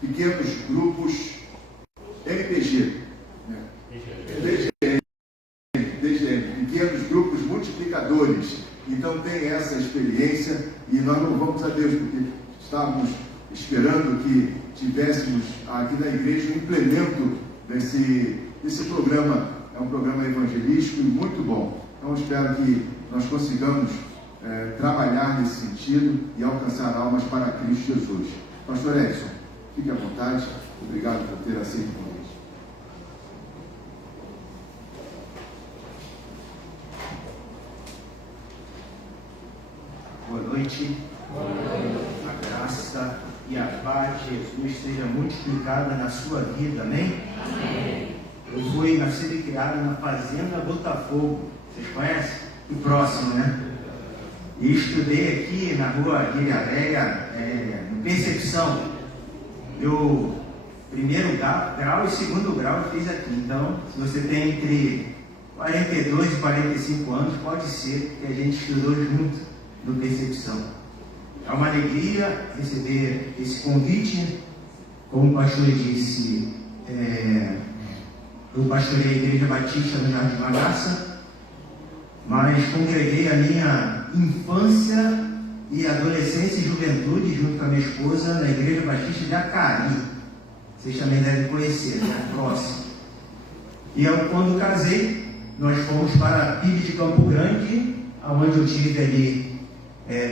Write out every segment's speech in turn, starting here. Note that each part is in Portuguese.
pequenos grupos MPG, né? Pequenos grupos multiplicadores. Então tem essa experiência e nós louvamos a Deus porque estávamos esperando que tivéssemos aqui na igreja um implemento desse programa. É um programa evangelístico e muito bom. Então espero que nós consigamos trabalhar nesse sentido e alcançar almas para Cristo Jesus. Pastor Edson, fique à vontade. Obrigado por ter aceito o convite. Boa noite. A graça e a paz de Jesus seja multiplicada na sua vida, amém? Amém. Eu fui nascido e criado na Fazenda Botafogo, vocês conhecem? E próximo, né? E estudei aqui na rua Guilherme, no Percepção. Eu, primeiro grau e segundo grau eu fiz aqui. Então, se você tem entre 42 e 45 anos, pode ser que a gente estudou junto no Percepção. É uma alegria receber esse convite. Como o pastor disse, eu pastorei a Igreja Batista no Jardim Magaça, mas congreguei a minha infância e adolescência e juventude junto com a minha esposa na Igreja Batista de Acari. Vocês também devem conhecer, né? Próximo. E eu, quando casei, nós fomos para PIB de Campo Grande, onde eu tive ali,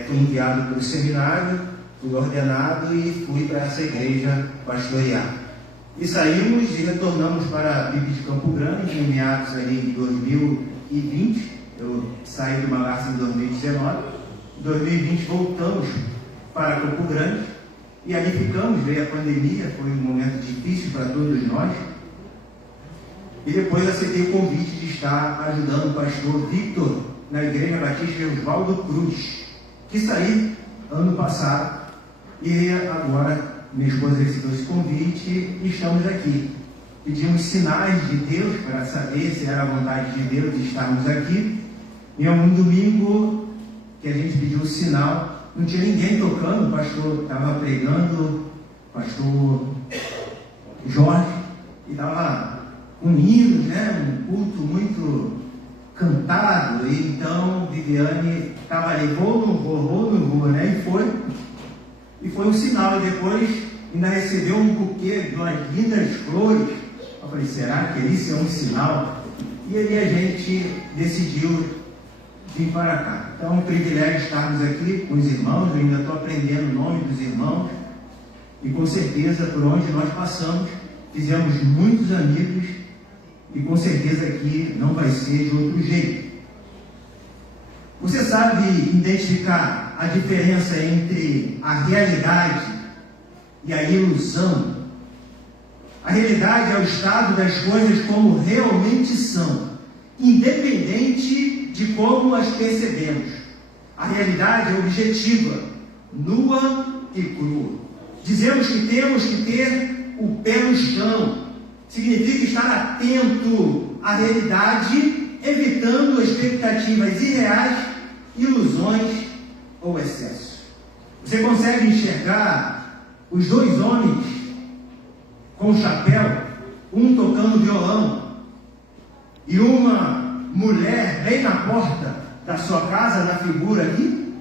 fui enviado para o seminário, fui ordenado e fui para essa igreja pastorear. E saímos e retornamos para a PIB de Campo Grande, em meados ali de 2020. Eu saí do Magaça em 2019. Em 2020 voltamos para Campo Grande e ali ficamos, veio a pandemia, foi um momento difícil para todos nós. E depois aceitei o convite de estar ajudando o pastor Victor na Igreja Batista Oswaldo Cruz, que saí ano passado. E agora minha esposa recebeu esse convite e estamos aqui. Pedimos sinais de Deus para saber se era a vontade de Deus de estarmos aqui. E um domingo que a gente pediu o sinal, não tinha ninguém tocando, o pastor estava pregando, o pastor Jorge, e estava com hinos, né? Um culto muito cantado. E então Viviane estava ali, vou, não vou, né? E foi um sinal. E depois ainda recebeu um buquê de umas lindas flores. Eu falei, será que isso é um sinal? E aí a gente decidiu vir para cá. Então é um privilégio estarmos aqui com os irmãos. Eu ainda estou aprendendo o nome dos irmãos. E com certeza, por onde nós passamos, fizemos muitos amigos. E com certeza aqui não vai ser de outro jeito. Você sabe identificar a diferença entre a realidade e a ilusão? A realidade é o estado das coisas como realmente são, independente de como as percebemos. A realidade é objetiva, nua e crua. Dizemos que temos que ter o pé no chão. Significa estar atento à realidade, evitando expectativas irreais, ilusões ou excessos. Você consegue enxergar os dois homens com chapéu, um tocando violão e uma mulher bem na porta da sua casa, na figura aqui?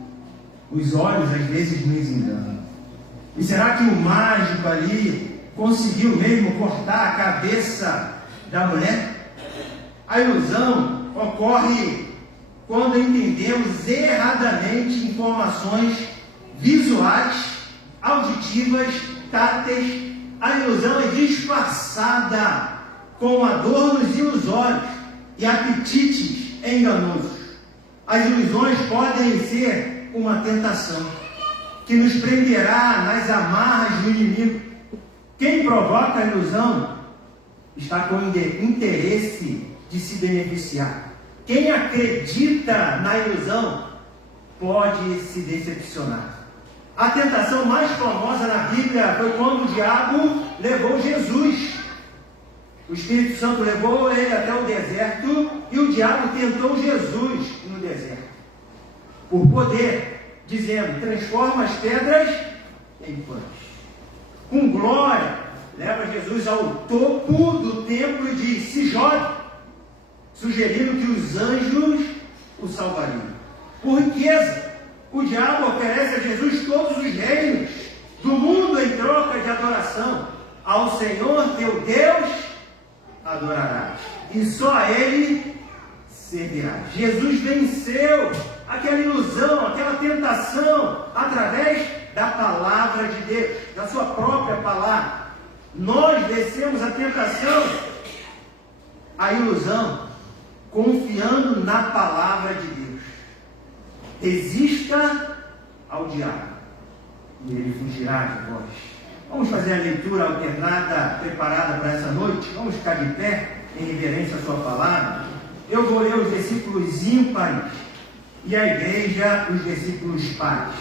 Os olhos às vezes nos enganam. E será que o mágico ali conseguiu mesmo cortar a cabeça da mulher? A ilusão ocorre quando entendemos erradamente informações visuais, auditivas, táteis. A ilusão é disfarçada com adornos ilusórios e apetites enganosos. As ilusões podem ser uma tentação que nos prenderá nas amarras do inimigo. Quem provoca a ilusão está com interesse de se beneficiar. Quem acredita na ilusão pode se decepcionar. A tentação mais famosa na Bíblia foi quando o diabo levou Jesus. O Espírito Santo levou ele até o deserto e o diabo tentou Jesus no deserto. Por poder, dizendo, transforma as pedras em pães. Com glória, leva Jesus ao topo do templo e diz: se jogue, sugerindo que os anjos o salvariam. Por riqueza, o diabo oferece a Jesus todos os reinos do mundo em troca de adoração. Ao Senhor teu Deus adorarás, e só a Ele servirás. Jesus venceu aquela ilusão, aquela tentação, através da palavra de Deus, da sua própria palavra. Nós vencemos a tentação, a ilusão, confiando na palavra de Deus. Resista ao diabo, e ele fugirá de vós. Vamos fazer a leitura alternada, preparada para essa noite. Vamos ficar de pé, em reverência à sua palavra. Eu vou ler os versículos ímpares e a igreja os versículos pares.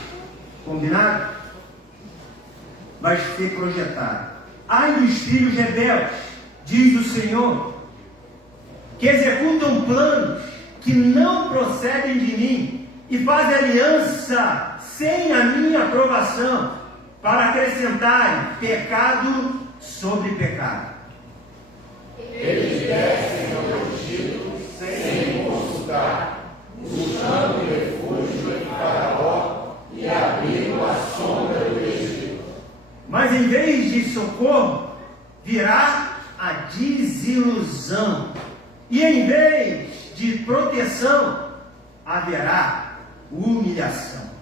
Combinado? Vai ser projetado. Ai dos filhos rebeldes, diz o Senhor, que executam planos que não procedem de mim e fazem aliança sem a minha aprovação, para acrescentarem pecado sobre pecado. Eles descem ao Egito sem consultar, buscando refúgio em Faraó e abrigo à sombra do Egito. Mas em vez de socorro, virá a desilusão, e em vez de proteção, haverá humilhação.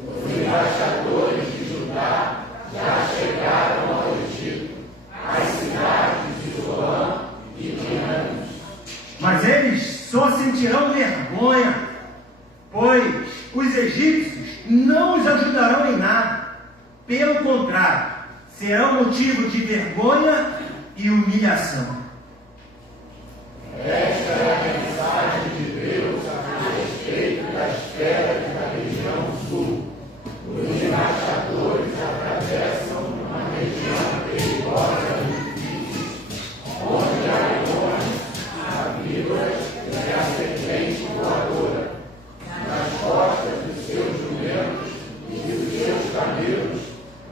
Os embaixadores de Judá já chegaram ao Egito, às cidades de Zoan e de Anos. Mas eles só sentirão vergonha, pois os egípcios não os ajudarão em nada. Pelo contrário, serão motivo de vergonha e humilhação. Esta é a mensagem de Deus a respeito das pedras da região sul. Os embaixadores atravessam uma região perigosa e difícil, onde há leões, víboras e a serpente voadora. Nas costas dos seus jumentos e dos seus camelos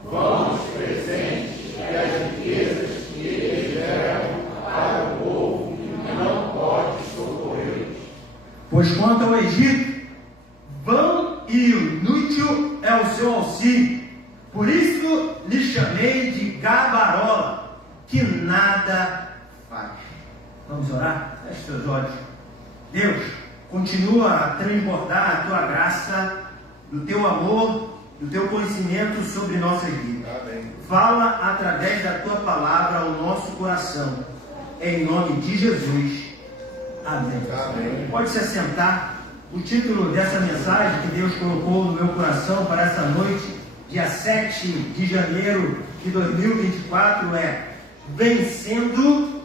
vão os presentes e as riquezas que eles deram para o povo que não pode socorrê-los. Pois quanto ao Egito, vão e inútil é o seu auxílio. Por isso lhe chamei de gabarola, que nada faz. Vamos orar? Feche seus olhos. Deus, continua a transbordar a tua graça, do teu amor, do teu conhecimento sobre nossas vidas. Amém. Fala através da tua palavra ao nosso coração. Em nome de Jesus. Amém. Amém. Pode se assentar. O título dessa mensagem que Deus colocou no meu coração para essa noite, dia 7 de janeiro de 2024, é Vencendo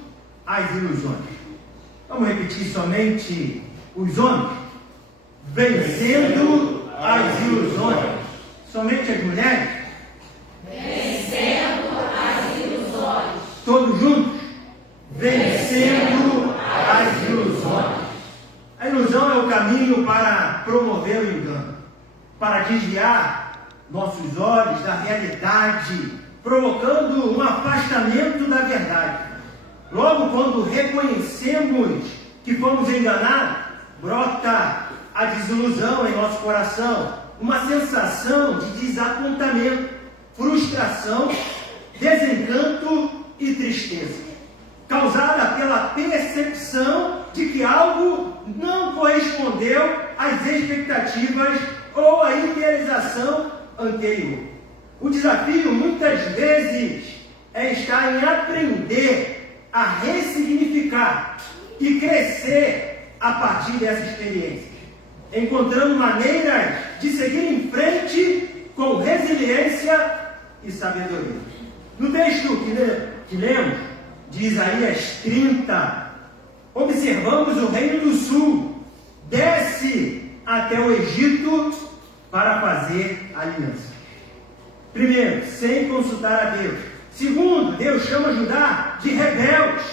as Ilusões. Vamos repetir somente os homens? Vencendo as ilusões. Somente as mulheres? Vencendo as ilusões. Todos juntos? Vencendo as ilusões. A ilusão é o caminho para promover o engano, para desviar nossos olhos da realidade, provocando um afastamento da verdade. Logo quando reconhecemos que fomos enganados, brota a desilusão em nosso coração, uma sensação de desapontamento, frustração, desencanto e tristeza, causada pela percepção de que algo não correspondeu às expectativas ou à idealização anterior. O desafio, muitas vezes, é estar em aprender a ressignificar e crescer a partir dessa experiência, encontrando maneiras de seguir em frente com resiliência e sabedoria. No texto que lemos, de Isaías 30, observamos o reino do sul, desce até o Egito para fazer aliança. Primeiro, sem consultar a Deus. Segundo, Deus chama Judá de rebeldes.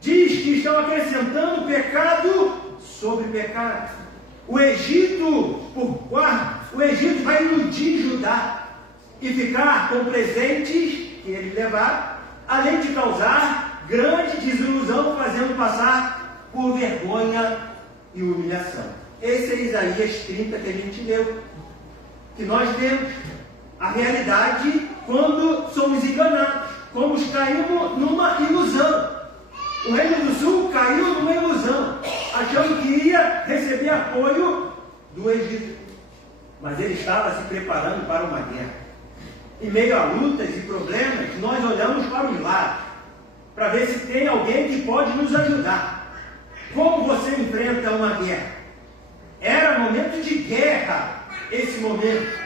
Diz que estão acrescentando pecado sobre pecado. O Egito, por quarto, o Egito vai iludir Judá. e ficar com presentes que eles levaram, além de causar grande desilusão, fazendo passar por vergonha e humilhação. Esse é Isaías 30 que a gente leu, que nós vemos a realidade quando somos enganados, como caímos numa ilusão. O Reino do Sul caiu numa ilusão, achando que ia receber apoio do Egito, mas ele estava se preparando para uma guerra. Em meio a lutas e problemas, nós olhamos para os lados, para ver se tem alguém que pode nos ajudar. Como você enfrenta uma guerra? Era momento de guerra, esse momento.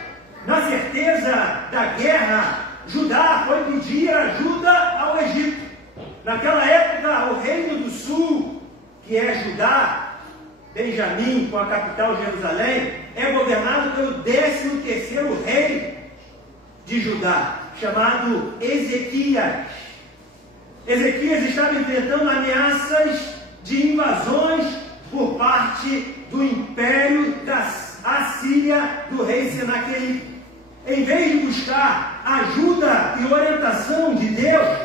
Na certeza da guerra, Judá foi pedir ajuda ao Egito. Naquela época, o Reino do Sul, que é Judá, Benjamim, com a capital Jerusalém, é governado pelo 13º rei de Judá, chamado Ezequias. Ezequias estava enfrentando ameaças de invasões por parte do império da Assíria, do rei Senaqueribe. Em vez de buscar ajuda e orientação de Deus,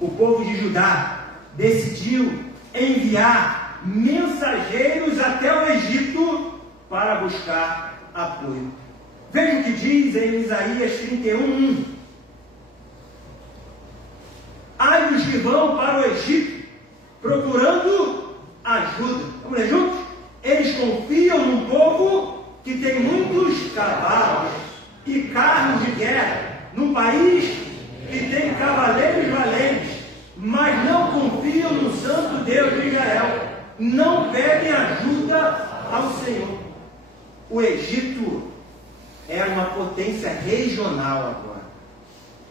o povo de Judá decidiu enviar mensageiros até o Egito para buscar apoio. Veja o que diz em Isaías 31:1. Ai dos que vão para o Egito procurando ajuda. Vamos ler juntos? Eles confiam num povo que tem muitos cavalos e carros de guerra, num país que tem cavaleiros valentes, mas não confiam no Santo Deus de Israel, não pedem ajuda ao Senhor. O Egito era uma potência regional agora,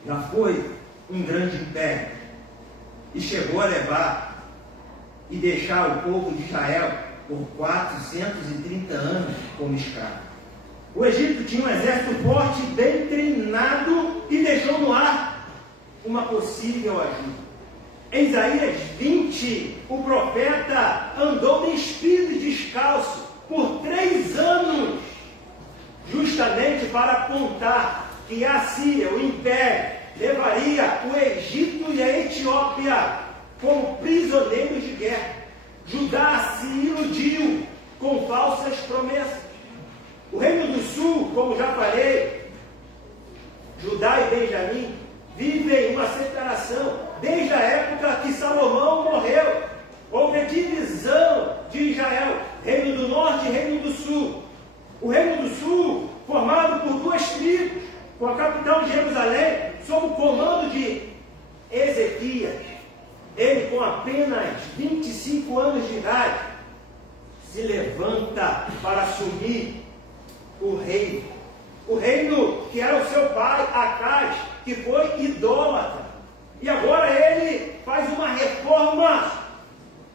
já foi um grande império, e chegou a levar e deixar o povo de Israel por 430 anos como escravo. O Egito tinha um exército forte, bem treinado, e deixou no ar uma possível ajuda. Em Isaías 20, o profeta andou despido e descalço por 3 anos, justamente para apontar que a Síria, o império, levaria o Egito e a Etiópia como prisioneiros de guerra. Judá se iludiu com falsas promessas. O Reino do Sul, como já falei, Judá e Benjamim, vivem uma separação desde a época que Salomão morreu. Houve divisão de Israel, Reino do Norte e Reino do Sul. O Reino do Sul, formado por 2 tribos, com a capital de Jerusalém, sob o comando de Ezequias. Ele, com apenas 25 anos de idade, se levanta para assumir o reino. O reino que era o seu pai, Acaz, que foi idólatra. E agora ele faz uma reforma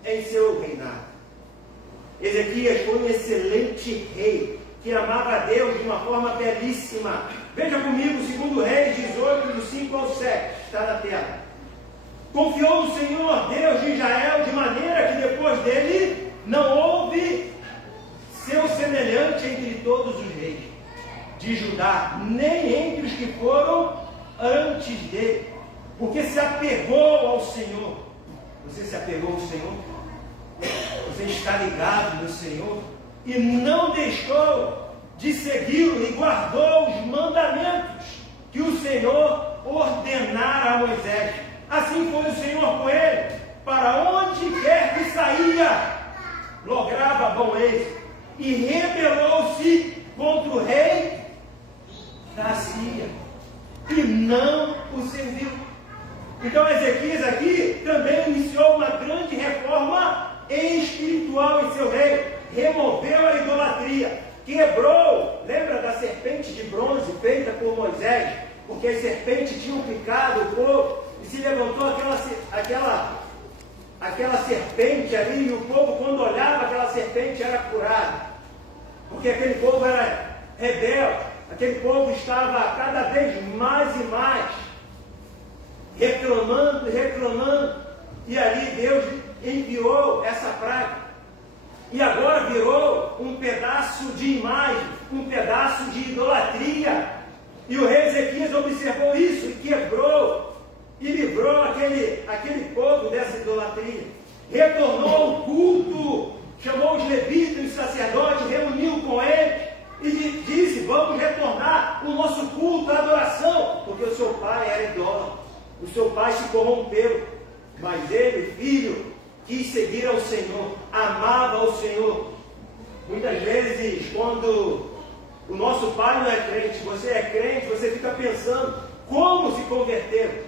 em seu reinado. Ezequias foi um excelente rei, que amava a Deus de uma forma belíssima. Veja comigo, 2 Reis 18, do 5 ao 7, está na tela. Confiou no Senhor, Deus de Israel, de maneira que depois dele não houve seu semelhante entre todos os reis de Judá, nem entre os que foram antes dele, porque se apegou ao Senhor. Você se apegou ao Senhor? Você está ligado no Senhor? E não deixou de segui-lo e guardou os mandamentos que o Senhor ordenara a Moisés. Assim foi o Senhor com ele, para onde quer que saía, lograva bom êxito, e rebelou-se contra o rei da Síria, e não o serviu. Então Ezequias aqui também iniciou uma grande reforma espiritual em seu reino, removeu a idolatria, quebrou, lembra da serpente de bronze feita por Moisés, porque as serpentes tinham picado o povo, e se levantou aquela serpente ali, e o povo, quando olhava aquela serpente, era curado, porque aquele povo era rebelde, aquele povo estava cada vez mais e mais reclamando, e ali Deus enviou essa praga, e agora virou um pedaço de imagem, um pedaço de idolatria, E o rei Ezequias observou isso e quebrou e livrou aquele povo dessa idolatria. Retornou ao culto, chamou os levitas e os sacerdotes, reuniu com eles e disse: vamos retornar o nosso culto, a adoração, porque o seu pai era idólatra, o seu pai se corrompeu, mas ele, filho, quis seguir ao Senhor, amava ao Senhor. Muitas vezes, quando o nosso pai não é crente, você é crente, você fica pensando como se converter.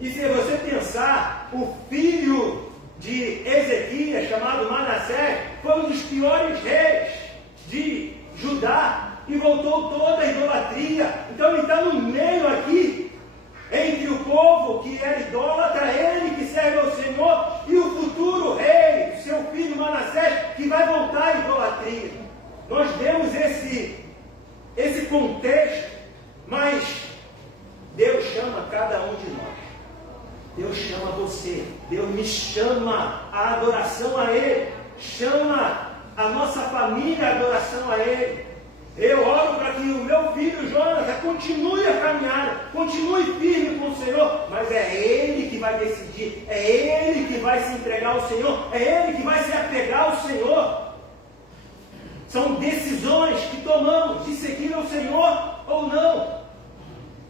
E se você pensar, o filho de Ezequias, chamado Manassés, foi um dos piores reis de Judá e voltou toda a idolatria. Então ele está no meio aqui, entre o povo que era idólatra, ele que serve ao Senhor, e o futuro rei, seu filho Manassés, que vai voltar à idolatria. Nós vemos esse contexto, mas Deus chama cada um de nós. Deus chama você, Deus me chama à adoração a Ele, chama a nossa família à adoração a Ele. Eu oro para que o meu filho Jonas continue a caminhar, continue firme com o Senhor, mas é Ele que vai decidir, é Ele que vai se entregar ao Senhor, é Ele que vai se apegar ao Senhor. São decisões que tomamos de seguir ao Senhor ou não.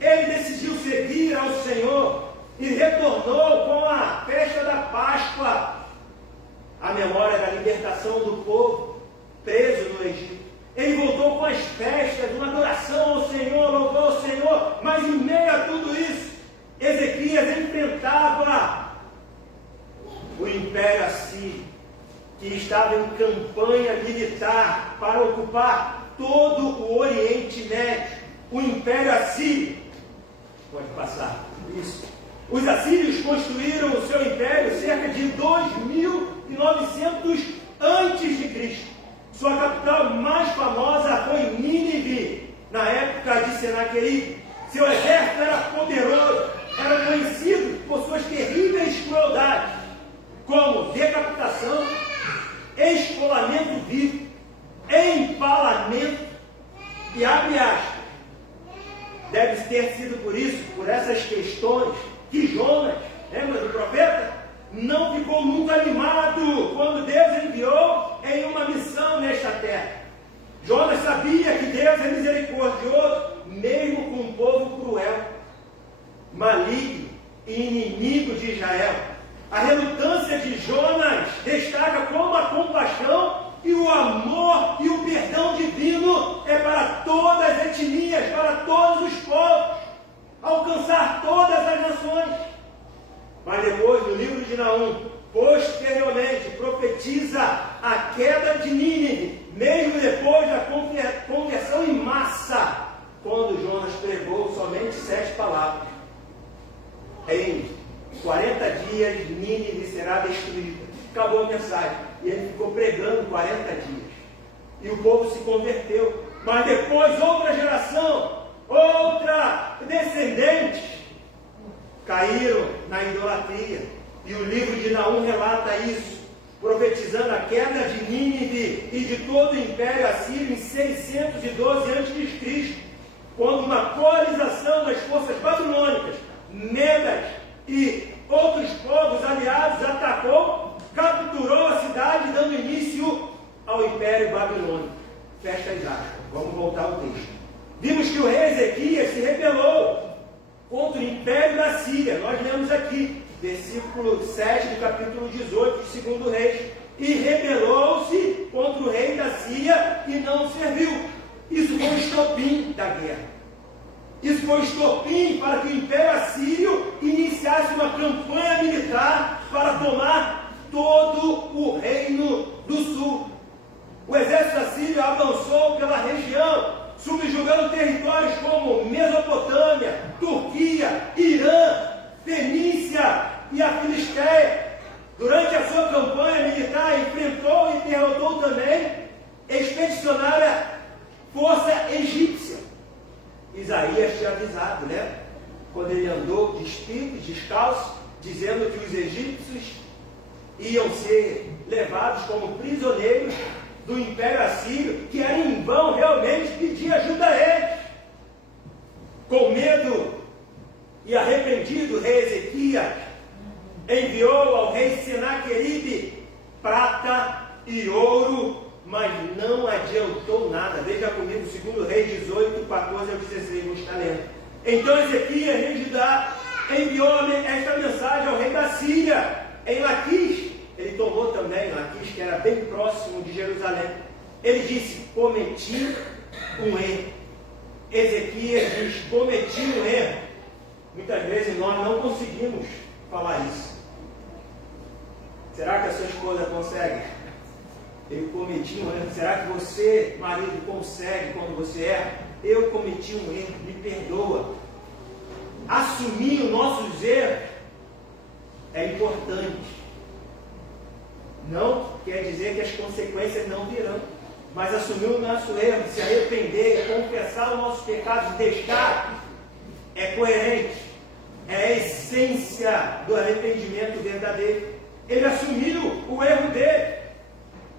Ele decidiu seguir ao Senhor e retornou com a festa da Páscoa, a memória da libertação do povo preso no Egito. Ele voltou com as festas, uma adoração ao Senhor, louvou ao Senhor, mas em meio a tudo isso, Ezequias enfrentava o Império Assírio, que estava em campanha militar para ocupar todo o Oriente Médio. O Império Assírio, pode passar, isso. Os assírios construíram o seu império cerca de 2.900 antes de Cristo. Sua capital mais famosa foi Nínive, na época de Senaqueribe. Seu exército era poderoso, era conhecido por suas terríveis crueldades, como decapitação, esfolamento vivo, empalamento e abre aspas. Deve ter sido por essas questões, que Jonas, lembra do profeta? Não ficou nunca animado quando Deus enviou em uma missão nesta terra. Jonas sabia que Deus é misericordioso, mesmo com um povo cruel, maligno e inimigo de Israel. A relutância de Jonas destaca como a compaixão e o amor e o perdão divino é para todas as etnias, para todos os povos, alcançar todas as nações. Mas depois, no livro de Naum, posteriormente, profetiza a queda de Nínive, mesmo depois da conversão em massa, quando Jonas pregou somente 7 palavras. Em 40 dias, Nínive será destruída. Acabou a mensagem. E ele ficou pregando 40 dias. E o povo se converteu. Mas depois, outra geração, outra descendente, caíram na idolatria. E o livro de Naum relata isso, profetizando a queda de Nínive e de todo o Império Assírio em 612 a.C., quando uma coalização das forças babilônicas, medas e outros povos aliados atacou, capturou a cidade, dando início ao Império Babilônico. Fecha as aspas. Vamos voltar ao texto. Vimos que o rei Ezequias se rebelou contra o Império da Síria. Nós lemos aqui, versículo 7 do capítulo 18 de 2 Reis. E rebelou-se contra o rei da Síria e não serviu. Isso foi o estopim da guerra. Isso foi o estopim para que o Império Assírio iniciasse uma campanha militar para tomar todo o reino do sul. O exército assírio avançou pela região, subjugando territórios como Mesopotâmia, Turquia, Irã, Fenícia e a Filistéia. Durante a sua campanha militar, enfrentou e derrotou também expedicionária força egípcia. Isaías tinha avisado, né? Quando ele andou despido, descalço, dizendo que os egípcios iam ser levados como prisioneiros do Império Assírio, que era em vão realmente pedir ajuda a eles. Com medo e arrependido, o rei Ezequias enviou ao rei Senaqueribe prata e ouro, mas não adiantou nada. Veja comigo, 2 Reis 18, 14 ao 16, vou estar lendo. Então Ezequias, rei de Judá, enviou esta mensagem ao rei da Síria, em Laquis. Ele tomou também Laquis, que era bem próximo de Jerusalém. Ele disse: cometi um erro. Ezequias diz: cometi um erro. Muitas vezes nós não conseguimos falar isso. Será que a sua esposa consegue? Eu cometi um erro. Será que você, marido, consegue quando você erra? Eu cometi um erro, me perdoa. Assumir os nossos erros é importante. Não quer dizer que as consequências não virão, mas assumir o nosso erro, se arrepender, confessar os nossos pecados, deixar, é coerente, é a essência do arrependimento verdadeiro. Ele assumiu o erro dele,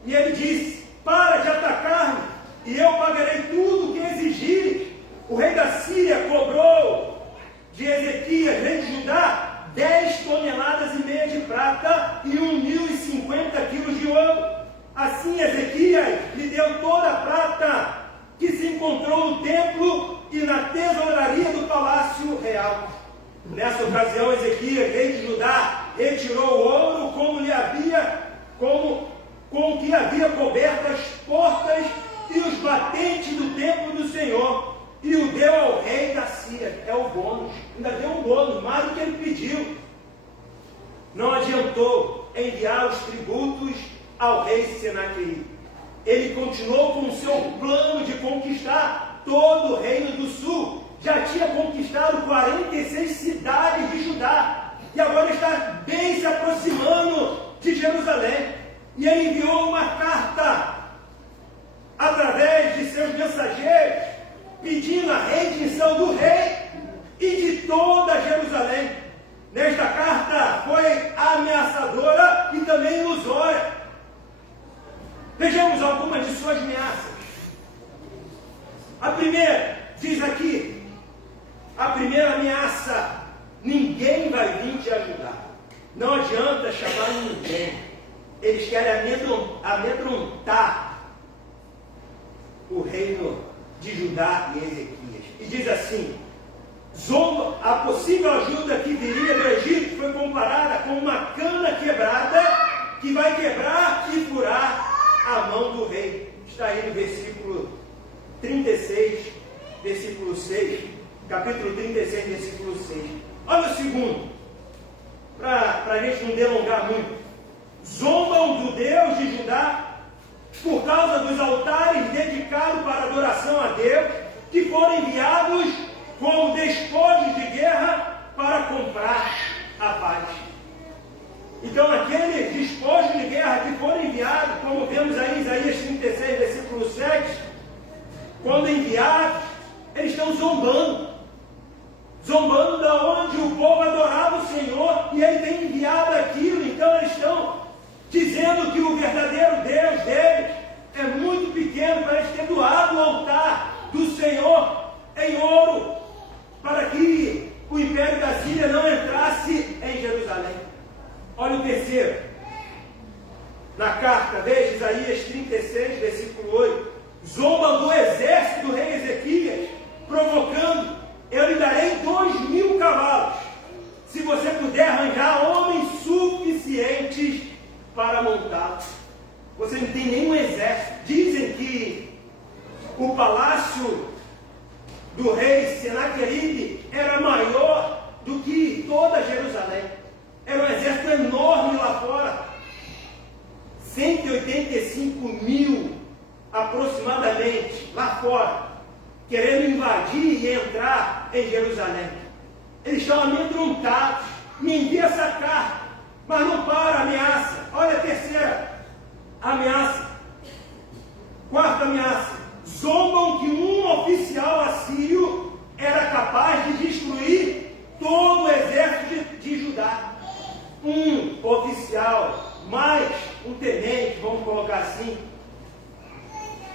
e ele disse: para de atacar-me, e eu pagarei tudo o que exigires. O rei da Síria cobrou de Ezequias, rei de Judá, 10 toneladas e meia de prata e 1.050 quilos de ouro. Assim Ezequias lhe deu toda a prata que se encontrou no templo e na tesouraria do palácio real. Nessa ocasião, Ezequias, rei de Judá, retirou o ouro com o que havia coberto as portas e os batentes do templo do Senhor, e o deu ao rei da Síria. É o bônus, ainda deu um bônus, mais do que ele pediu. Não adiantou enviar os tributos ao rei Senaqueribe. Ele continuou com o seu plano de conquistar todo o reino do sul. Já tinha conquistado 46 cidades de Judá, e agora está bem se aproximando de Jerusalém. E ele enviou uma carta através de seus mensageiros, pedindo a rendição do rei e de toda Jerusalém. Nesta carta foi ameaçadora e também ilusória. Vejamos algumas de suas ameaças. A primeira, diz aqui, a primeira ameaça: ninguém vai vir te ajudar. Não adianta chamar ninguém. Eles querem amedrontar o reino de Judá e Ezequias. E diz assim: a possível ajuda que viria do Egito foi comparada com uma cana quebrada que vai quebrar e furar a mão do rei. Está aí no versículo 36, versículo 6, capítulo 36, versículo 6. Olha o segundo, para a gente não delongar muito. Zombam do Deus de Judá por causa dos altares dedicados para adoração a Deus, que foram enviados como despojos de guerra para comprar a paz. Então, aqueles despojos de guerra que foram enviados, como vemos aí em Isaías 36, versículo 7, quando enviados, eles estão zombando da onde o povo adorava o Senhor, e ele tem enviado aquilo. Então eles estão dizendo que o verdadeiro Deus deles é muito pequeno para eles terem doado o altar do Senhor em ouro, para que o império da Síria não entrasse em Jerusalém. Olha o terceiro, na carta, veja Isaías 36, versículo 8, zomba do exército do rei Ezequias, provocando: eu lhe darei 2.000 cavalos, se você puder arranjar homens suficientes para montá-los. Você não tem nenhum exército. Dizem que o palácio do rei Senaqueribe era maior do que toda Jerusalém. Era um exército enorme lá fora. 185 mil aproximadamente lá fora, querendo invadir e entrar em Jerusalém. Eles estão amedrontados. Me envia essa carta, mas não para a ameaça. Olha a terceira ameaça. Quarta ameaça: zombam que um oficial assírio era capaz de destruir todo o exército de Judá. Um oficial, mais um tenente, vamos colocar assim,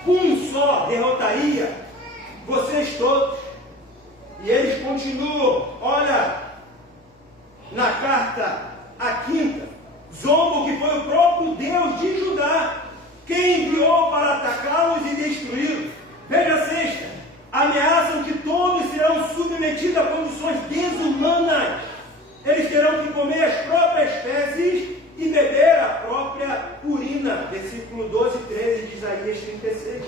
um só derrotaria vocês todos. E eles continuam, olha, na carta a 5, zombam que foi o próprio Deus de Judá quem enviou para atacá-los e destruí-los. Veja a 6, ameaçam que todos serão submetidos a condições desumanas. Eles terão que comer as próprias fezes e beber a própria urina. Versículo 12 e 13 de Isaías 36.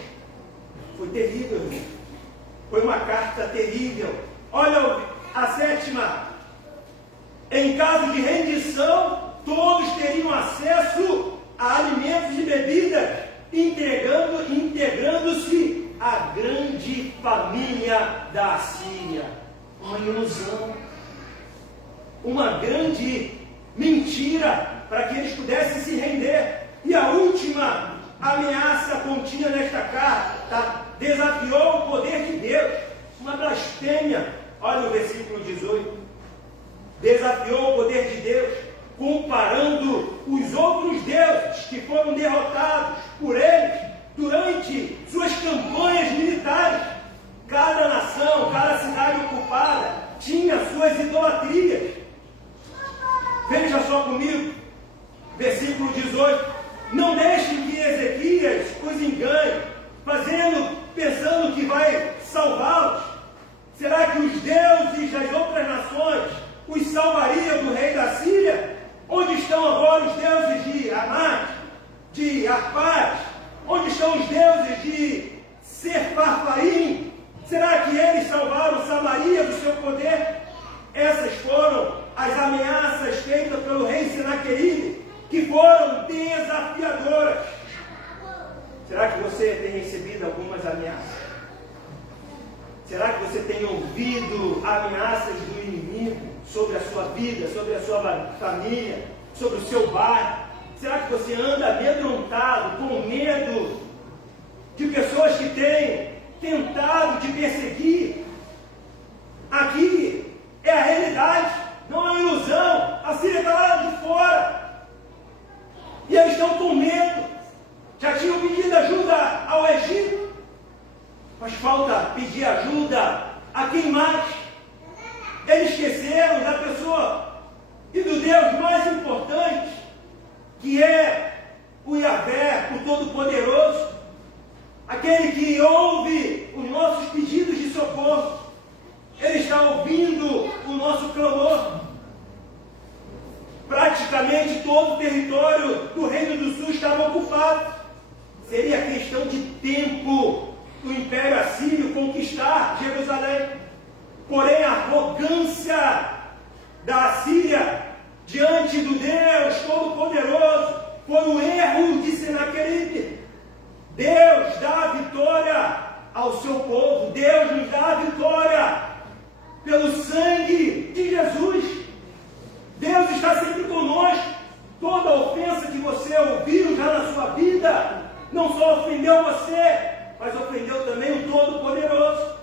Foi terrível, irmão. Foi uma carta terrível. Olha a 7. Em caso de rendição, todos teriam acesso a alimentos e bebidas, integrando-se à grande família da Assíria. Uma ilusão. Uma grande mentira para que eles pudessem se render. E a última ameaça contida nesta carta desafiou o poder de Deus. Uma blasfêmia. Olha o versículo 18. Desafiou o poder de Deus, comparando os outros deuses que foram derrotados por eles durante suas campanhas militares. Cada nação, cada cidade ocupada tinha suas idolatrias. Veja só comigo, versículo 18. Não deixem que Ezequias os engane, pensando que vai salvá-los. Será que os deuses das outras nações os salvaria do rei da Síria? Onde estão agora os deuses de Hamat, de Arpad? Onde estão os deuses de Sefarfaim? Será que eles salvaram Samaria do seu poder? Essas foram as ameaças feitas pelo rei Senaqueribe, que foram desafiadoras. Será que você tem recebido algumas ameaças? Será que você tem ouvido ameaças do inimigo sobre a sua vida, sobre a sua família, sobre o seu bairro? Será que você anda amedrontado, com medo de pessoas que têm tentado te perseguir? Aqui é a realidade, não é uma ilusão. A Síria está lá de fora. E eles estão com medo. Já tinham pedido ajuda ao Egito. Mas falta pedir ajuda a quem mais? Eles esqueceram da pessoa e do Deus mais importante, que é o Yahvé, o Todo-Poderoso, aquele que ouve os nossos pedidos de socorro. Ele está ouvindo o nosso clamor. Praticamente todo o território do Reino do Sul estava ocupado. Seria questão de tempo o Império Assírio conquistar Jerusalém. Porém, a arrogância da Assíria diante do Deus Todo-Poderoso foi o erro de Senaqueribe. Deus dá a vitória ao seu povo. Deus nos dá a vitória pelo sangue de Jesus. Deus está sempre conosco. Toda ofensa que você ouviu já na sua vida não só ofendeu você, mas ofendeu também o Todo-Poderoso.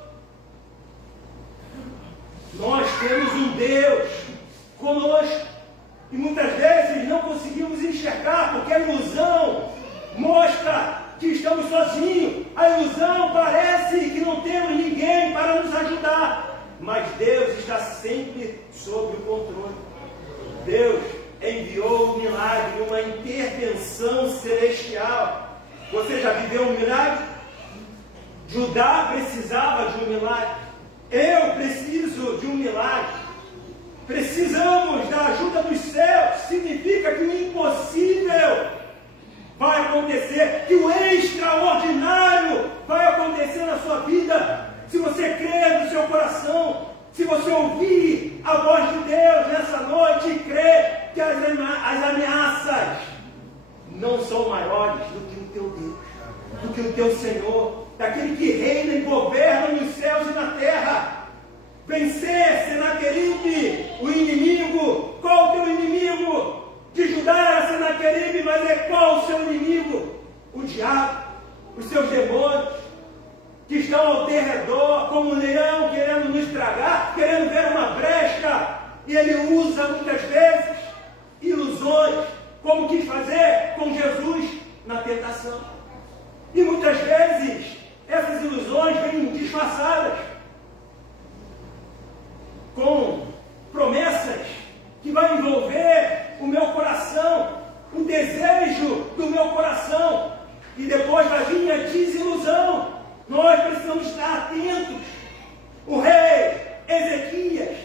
Nós temos um Deus conosco e muitas vezes não conseguimos enxergar, porque a ilusão mostra que estamos sozinhos. A ilusão parece que não temos ninguém para nos ajudar, mas Deus está sempre sob o controle. Deus enviou um milagre, uma intervenção celestial. Você já viveu um milagre? Judá precisava de um milagre. Eu preciso de um milagre. Precisamos da ajuda dos céus. Significa que o impossível vai acontecer, que o extraordinário vai acontecer na sua vida. Se você crer no seu coração, se você ouvir a voz de Deus nessa noite e crer que as ameaças não são maiores do que o teu Deus, do que o teu Senhor, daquele que reina e governa nos céus e na terra. Vencer Senaqueribe, o inimigo. Qual o teu inimigo? De Judá era Senaqueribe, mas é qual o seu inimigo? O diabo, os seus demônios, que estão ao teu redor, como um leão querendo nos tragar, querendo ver uma brecha. E ele usa muitas vezes ilusões, como quis fazer com Jesus na tentação. E muitas vezes essas ilusões vêm disfarçadas. com promessas que vai envolver o meu coração, o desejo do meu coração, e depois vai vir a desilusão. Nós precisamos estar atentos. O rei Ezequias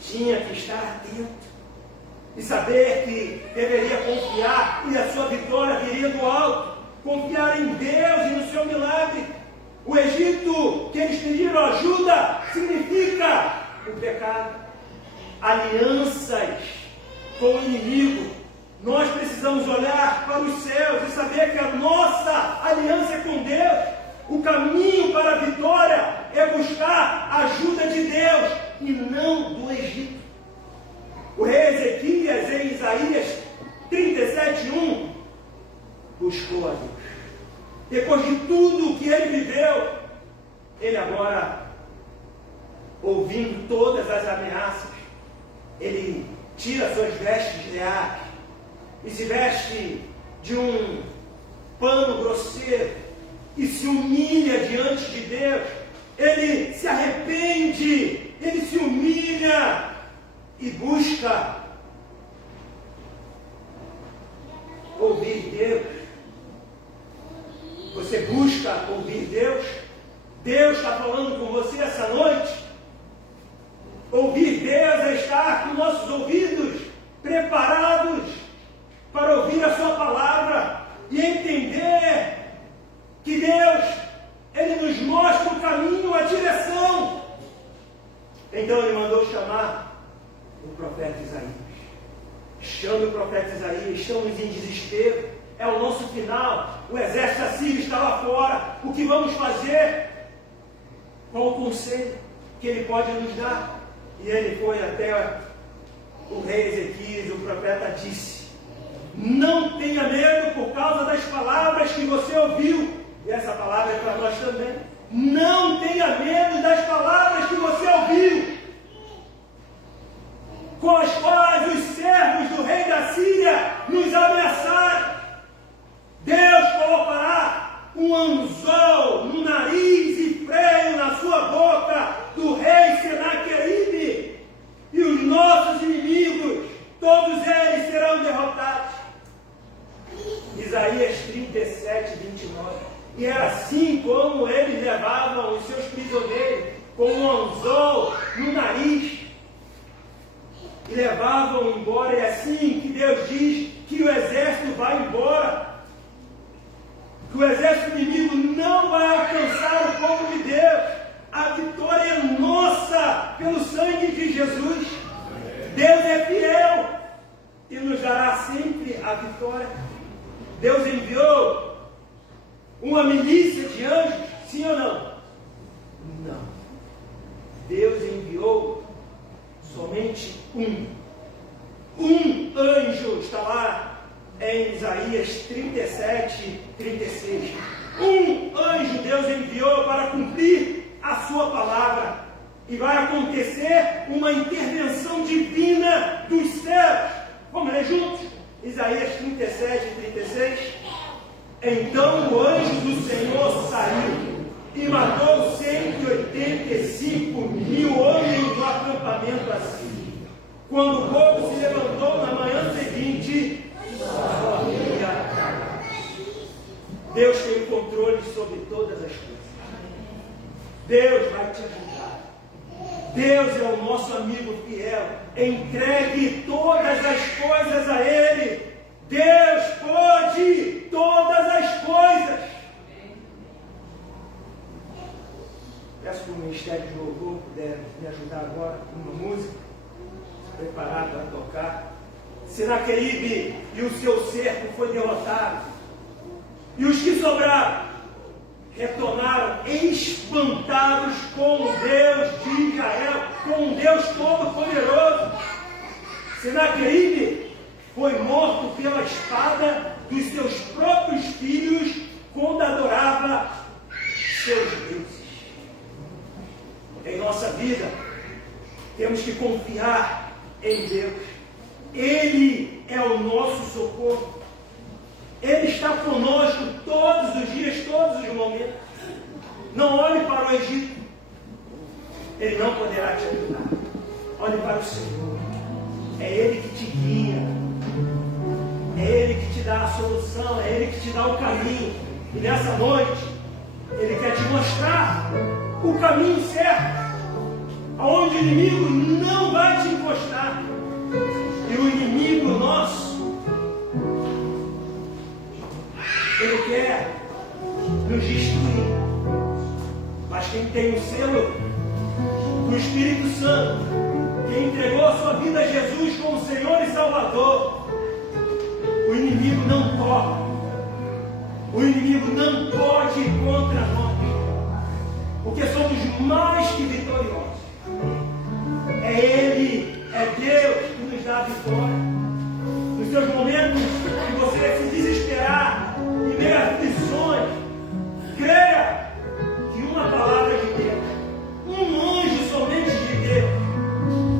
tinha que estar atento e saber que deveria confiar e a sua vitória viria do alto, confiar em Deus e no seu milagre. O Egito, que eles pediram ajuda, significa o pecado, alianças com o inimigo. Nós precisamos olhar para os céus e saber que a nossa aliança é com Deus. O caminho para a vitória é buscar a ajuda de Deus e não do Egito. O rei Ezequias, em Isaías 37:1, buscou a Deus. Depois de tudo o que ele viveu, ele agora, ouvindo todas as ameaças, ele tira suas vestes reais e se veste de um pano grosseiro e se humilha diante de Deus. Ele se arrepende, ele se humilha e busca ouvir Deus. Você busca ouvir Deus? Deus está falando com você essa noite? Ouvir Deus é estar com nossos ouvidos preparados para ouvir a sua palavra e entender que Deus, Ele nos mostra o caminho, a direção. Então Ele mandou chamar o profeta Isaías. Chame o profeta Isaías. Estamos em desespero, é o nosso final, o exército assírio está lá fora, o que vamos fazer? Qual o conselho que Ele pode nos dar? E ele foi até o rei Ezequias, o profeta disse: não tenha medo por causa das palavras que você ouviu. E essa palavra é para nós também. Não tenha medo das palavras que você ouviu, com as quais os servos do rei da Síria nos ameaçaram. Deus colocará um anzol no nariz e freio na sua boca do rei Senaqueribe, e os nossos inimigos, todos eles serão derrotados. Isaías 37:29. E era assim como eles levavam os seus prisioneiros, com um anzol no nariz, e levavam embora. E é assim que Deus diz que o exército vai embora, que o exército inimigo não vai alcançar o povo de Deus. A vitória é nossa pelo sangue de Jesus. Deus é fiel e nos dará sempre a vitória. Deus enviou uma milícia de anjos, sim ou não? Não. Deus enviou somente um anjo. Está lá em Isaías 37:36. Um anjo Deus enviou para cumprir a sua palavra. E vai acontecer uma intervenção divina dos céus. Vamos ler juntos? Isaías 37:36. Então o anjo do Senhor saiu e matou 185.000 homens do acampamento assírio. Quando o povo se levantou na manhã seguinte, só havia carne. Deus tem o controle sobre todas as coisas. Deus vai te ajudar. Deus é o nosso amigo fiel. Entregue todas as coisas a Ele. Deus pode todas as coisas. Peço que o Ministério de Louvor puder me ajudar agora com uma música, se preparar para tocar. Senaqueribe e o seu cerco foi derrotado, e os que sobraram retornaram espantados com o Deus de Israel, com o Deus Todo-Poderoso. Senaqueribe foi morto pela espada dos seus próprios filhos quando adorava seus deuses. Em nossa vida, temos que confiar em Deus. Ele é o nosso socorro. Ele está conosco todos os dias, todos os momentos. Não olhe para o Egito. Ele não poderá te ajudar. Olhe para o Senhor. É Ele que te guia. É Ele que te dá a solução. É Ele que te dá o caminho. E nessa noite, Ele quer te mostrar o caminho certo, aonde o inimigo não vai te encostar. E o inimigo nosso, ele quer nos destruir. Mas quem tem o selo do Espírito Santo, quem entregou a sua vida a Jesus como Senhor e Salvador, o inimigo não toca. O inimigo não pode ir contra nós, porque somos mais que vitoriosos. É Ele, é Deus que nos dá a vitória. Nos seus momentos que você se desesperar, em meio a aflições, creia que uma palavra de Deus, um anjo somente de Deus,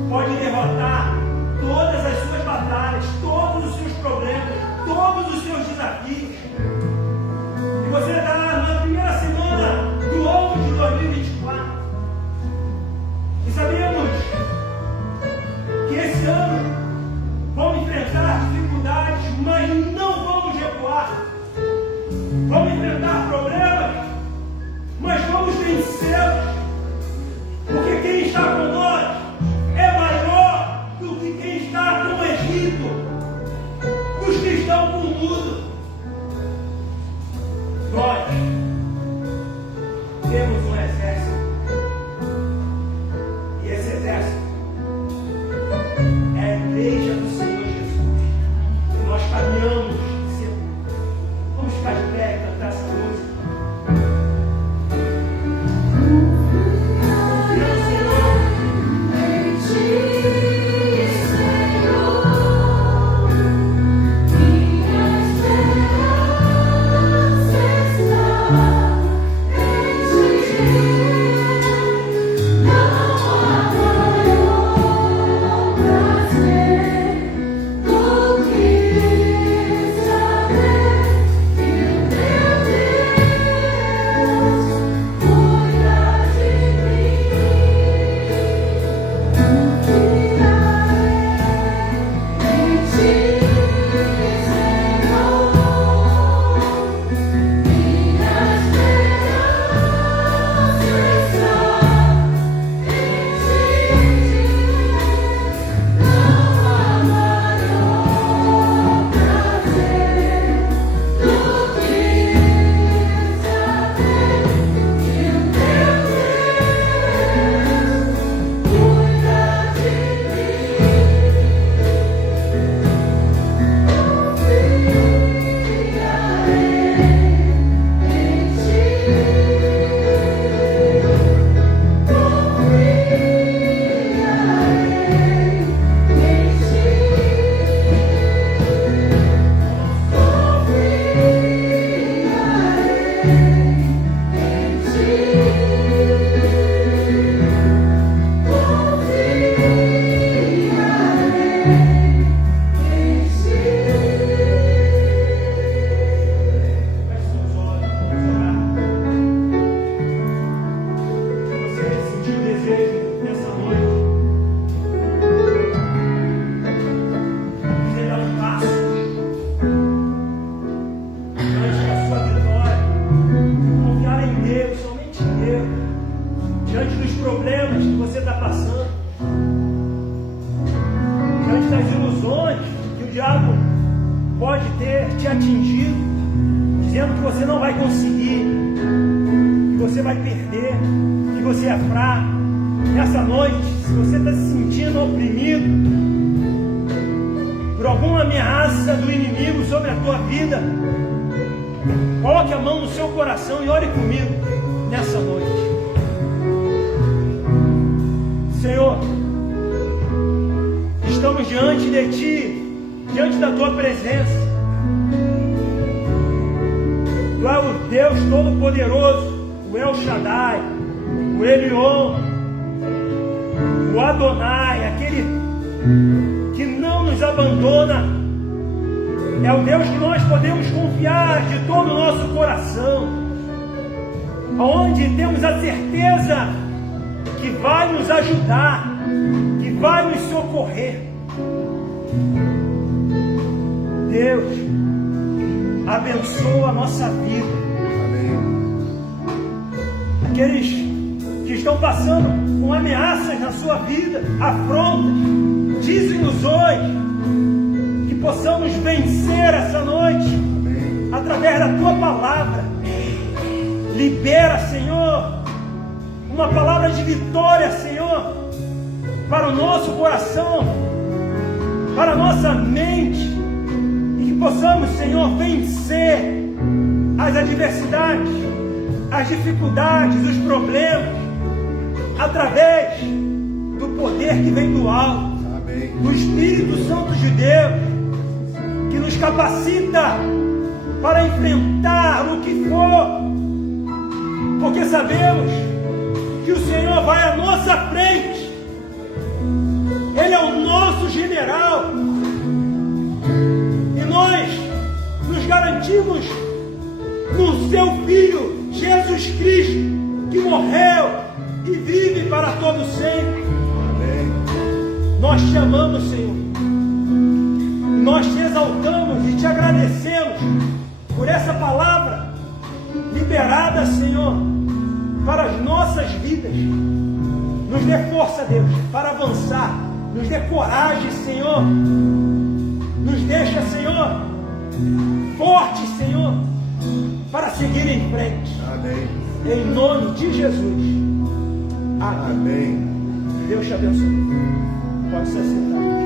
pode derrotar todas as suas batalhas, todos os seus problemas, todos os seus desafios. E você está na primeira semana do ano de 2024. E sabemos que esse ano vamos enfrentar dificuldades, mas não vamos recuar. Vamos enfrentar problemas, mas vamos vencê-los. Porque quem está conosco é maior do que quem está com o Egito, dos que estão com o mundo. Nós temos um exército. E esse exército é a igreja do Senhor Jesus. E nós caminhamos seguros. Vamos ficar de pé e cantar essa música. Coloque a mão no seu coração e ore comigo nessa noite. Senhor, estamos diante de Ti, diante da Tua presença. Tu és o Deus Todo-Poderoso, o El Shaddai, o Elion, o Adonai, aquele que não nos abandona. É o Deus que nós podemos confiar de todo o nosso coração, onde temos a certeza que vai nos ajudar, que vai nos socorrer. Deus, abençoa a nossa vida. Amém. Aqueles que estão passando com ameaças na sua vida, afrontas, dizem-nos hoje que possamos vencer essa noite. Amém. Através da tua palavra. Libera, Senhor, uma palavra de vitória, Senhor, para o nosso coração, para a nossa mente, e que possamos, Senhor, vencer as adversidades, as dificuldades, os problemas, através do poder que vem do alto, Amém. do Espírito Santo de Deus, que nos capacita para enfrentar o que for, porque sabemos que o Senhor vai à nossa frente. Ele é o nosso general, e nós nos garantimos no seu Filho Jesus Cristo, que morreu e vive para todo sempre. Amém. Nós te amamos, Senhor. Nós te exaltamos e te agradecemos por essa palavra liberada, Senhor, para as nossas vidas. Nos dê força, Deus, para avançar. Nos dê coragem, Senhor. Nos deixa, Senhor, forte, Senhor, para seguir em frente. Amém. Em nome de Jesus. Amém. Amém. Deus te abençoe. Pode se assentar.